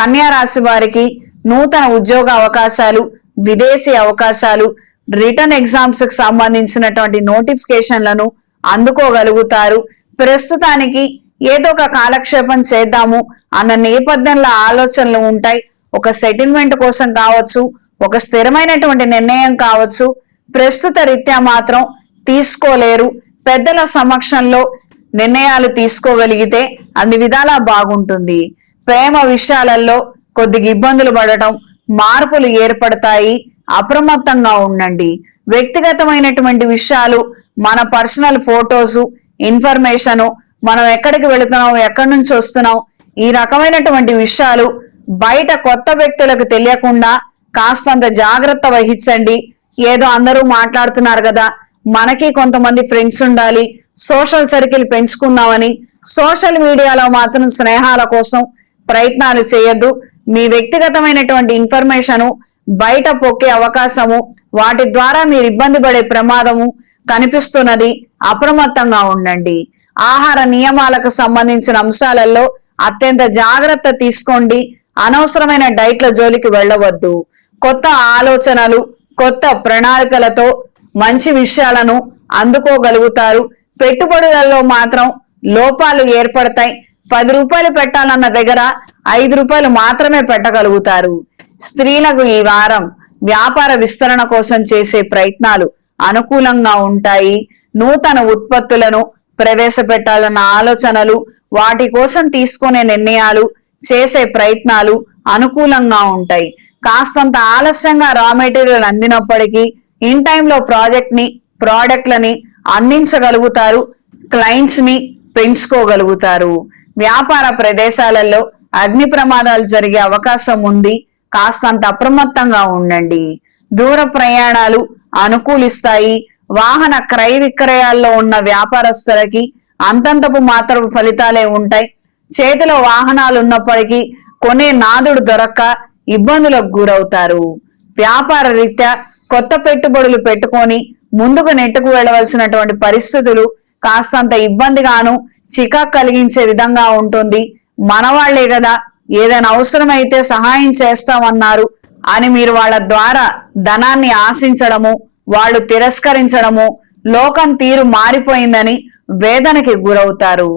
కన్యా రాశి వారికి నూతన ఉద్యోగ అవకాశాలు విదేశీ అవకాశాలు రిటర్న్ ఎగ్జామ్స్కు సంబంధించినటువంటి నోటిఫికేషన్లను అందుకోగలుగుతారు. ప్రస్తుతానికి ఏదో ఒక కాలక్షేపం చేద్దాము అన్న నేపథ్యంలో ఆలోచనలు ఉంటాయి. ఒక సెటిల్మెంట్ కోసం కావచ్చు ఒక స్థిరమైనటువంటి నిర్ణయం కావచ్చు ప్రస్తుత రీత్యా మాత్రం తీసుకోలేరు. పెద్దల సమక్షంలో నిర్ణయాలు తీసుకోగలిగితే అన్ని విధాలా బాగుంటుంది. ప్రేమ విషయాలలో కొద్దిగా ఇబ్బందులు పడటం మార్పులు ఏర్పడతాయి. అప్రమత్తంగా ఉండండి. వ్యక్తిగతమైనటువంటి విషయాలు మన పర్సనల్ ఫోటోస్ ఇన్ఫర్మేషన్ మనం ఎక్కడికి వెళుతున్నాం ఎక్కడి నుంచి వస్తున్నాం ఈ రకమైనటువంటి విషయాలు బయట కొత్త వ్యక్తులకు తెలియకుండా కాస్తంత జాగ్రత్త వహించండి. ఏదో అందరూ మాట్లాడుతున్నారు కదా మనకి కొంతమంది ఫ్రెండ్స్ ఉండాలి సోషల్ సర్కిల్ పెంచుకుందామని సోషల్ మీడియాలో మాత్రం స్నేహాల కోసం ప్రయత్నాలు చేయొద్దు. మీ వ్యక్తిగతమైనటువంటి ఇన్ఫర్మేషన్ బయట పొక్కే అవకాశము వాటి ద్వారా మీరు ఇబ్బంది పడే ప్రమాదము కనిపిస్తున్నది అప్రమత్తంగా ఉండండి. ఆహార నియమాలకు సంబంధించిన అంశాలలో అత్యంత జాగ్రత్త తీసుకోండి. అనవసరమైన డైట్ల జోలికి వెళ్ళవద్దు. కొత్త ఆలోచనలు కొత్త ప్రణాళికలతో మంచి విషయాలను అందుకోగలుగుతారు. పెట్టుబడులలో మాత్రం లోపాలు ఏర్పడతాయి. పది రూపాయలు పెట్టాలన్న దగ్గర ఐదు రూపాయలు మాత్రమే పెట్టగలుగుతారు. స్త్రీలకు ఈ వారం వ్యాపార విస్తరణ కోసం చేసే ప్రయత్నాలు అనుకూలంగా ఉంటాయి. నూతన ఉత్పత్తులను ప్రవేశపెట్టాలన్న ఆలోచనలు వాటి కోసం తీసుకునే నిర్ణయాలు చేసే ప్రయత్నాలు అనుకూలంగా ఉంటాయి. కాస్తంత ఆలస్యంగా రా మెటీరియల్ అందినప్పటికీ ఇన్ టైంలో ప్రాజెక్ట్ని ప్రోడక్ట్లని అందించగలుగుతారు క్లయింట్స్ని పెంచుకోగలుగుతారు. వ్యాపార ప్రదేశాలలో అగ్ని ప్రమాదాలు జరిగే అవకాశం ఉంది. కాస్తంత అప్రమత్తంగా ఉండండి. దూర ప్రయాణాలు అనుకూలిస్తాయి. వాహన క్రయ విక్రయాల్లో ఉన్న వ్యాపారస్తులకి అంతంతపు మాత్రపు ఫలితాలే ఉంటాయి. చేతిలో వాహనాలు ఉన్నప్పటికీ కొనే నాదుడు దొరక్క ఇబ్బందులకు గురవుతారు. వ్యాపార రీత్యా కొత్త పెట్టుబడులు పెట్టుకొని ముందుకు నెట్టుకు వెళ్ళవలసినటువంటి పరిస్థితులు కాస్తంత ఇబ్బందిగాను చికాకు కలిగించే విధంగా ఉంటుంది. మనవాళ్ళే కదా ఏదైనా అవసరమైతే సహాయం చేస్తామన్నారు అని మీరు వాళ్ళ ద్వారా ధనాన్ని ఆశించడము వాళ్ళు తిరస్కరించడము లోకం తీరు మారిపోయిందని వేదనకి గురవుతారు.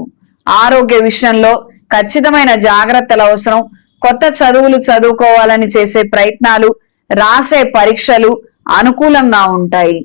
ఆరోగ్య విషయంలో ఖచ్చితమైన జాగ్రత్తలు అవసరం. కొత్త చదువులు చదువుకోవాలని చేసే ప్రయత్నాలు రాసే పరీక్షలు అనుకూలంగా ఉంటాయి.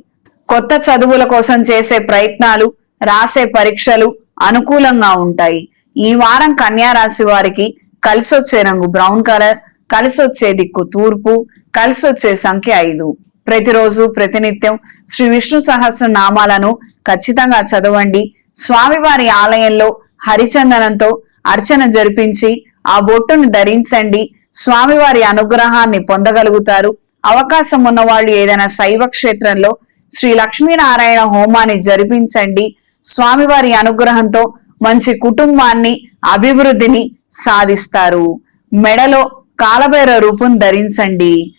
కొత్త చదువుల కోసం చేసే ప్రయత్నాలు రాసే పరీక్షలు అనుకూలంగా ఉంటాయి. ఈ వారం కన్యా రాశి వారికి కలిసి వచ్చే రంగు బ్రౌన్ కలర్ కలిసి వచ్చే దిక్కు తూర్పు కలిసి వచ్చే సంఖ్య ఐదు. ప్రతిరోజు ప్రతినిత్యం శ్రీ విష్ణు సహస్ర నామాలను ఖచ్చితంగా చదవండి. స్వామివారి ఆలయంలో హరిచందనంతో అర్చన జరిపించి ఆ బొట్టును ధరించండి. స్వామివారి అనుగ్రహాన్ని పొందగలుగుతారు. అవకాశం ఉన్న వాళ్ళు ఏదైనా శైవ క్షేత్రంలో శ్రీ లక్ష్మీనారాయణ హోమాన్ని జరిపించండి. స్వామివారి అనుగ్రహంతో మంచి కుటుంబాన్ని అభివృద్ధిని సాధిస్తారు. మెడలో కాలభైర రూపం ధరించండి.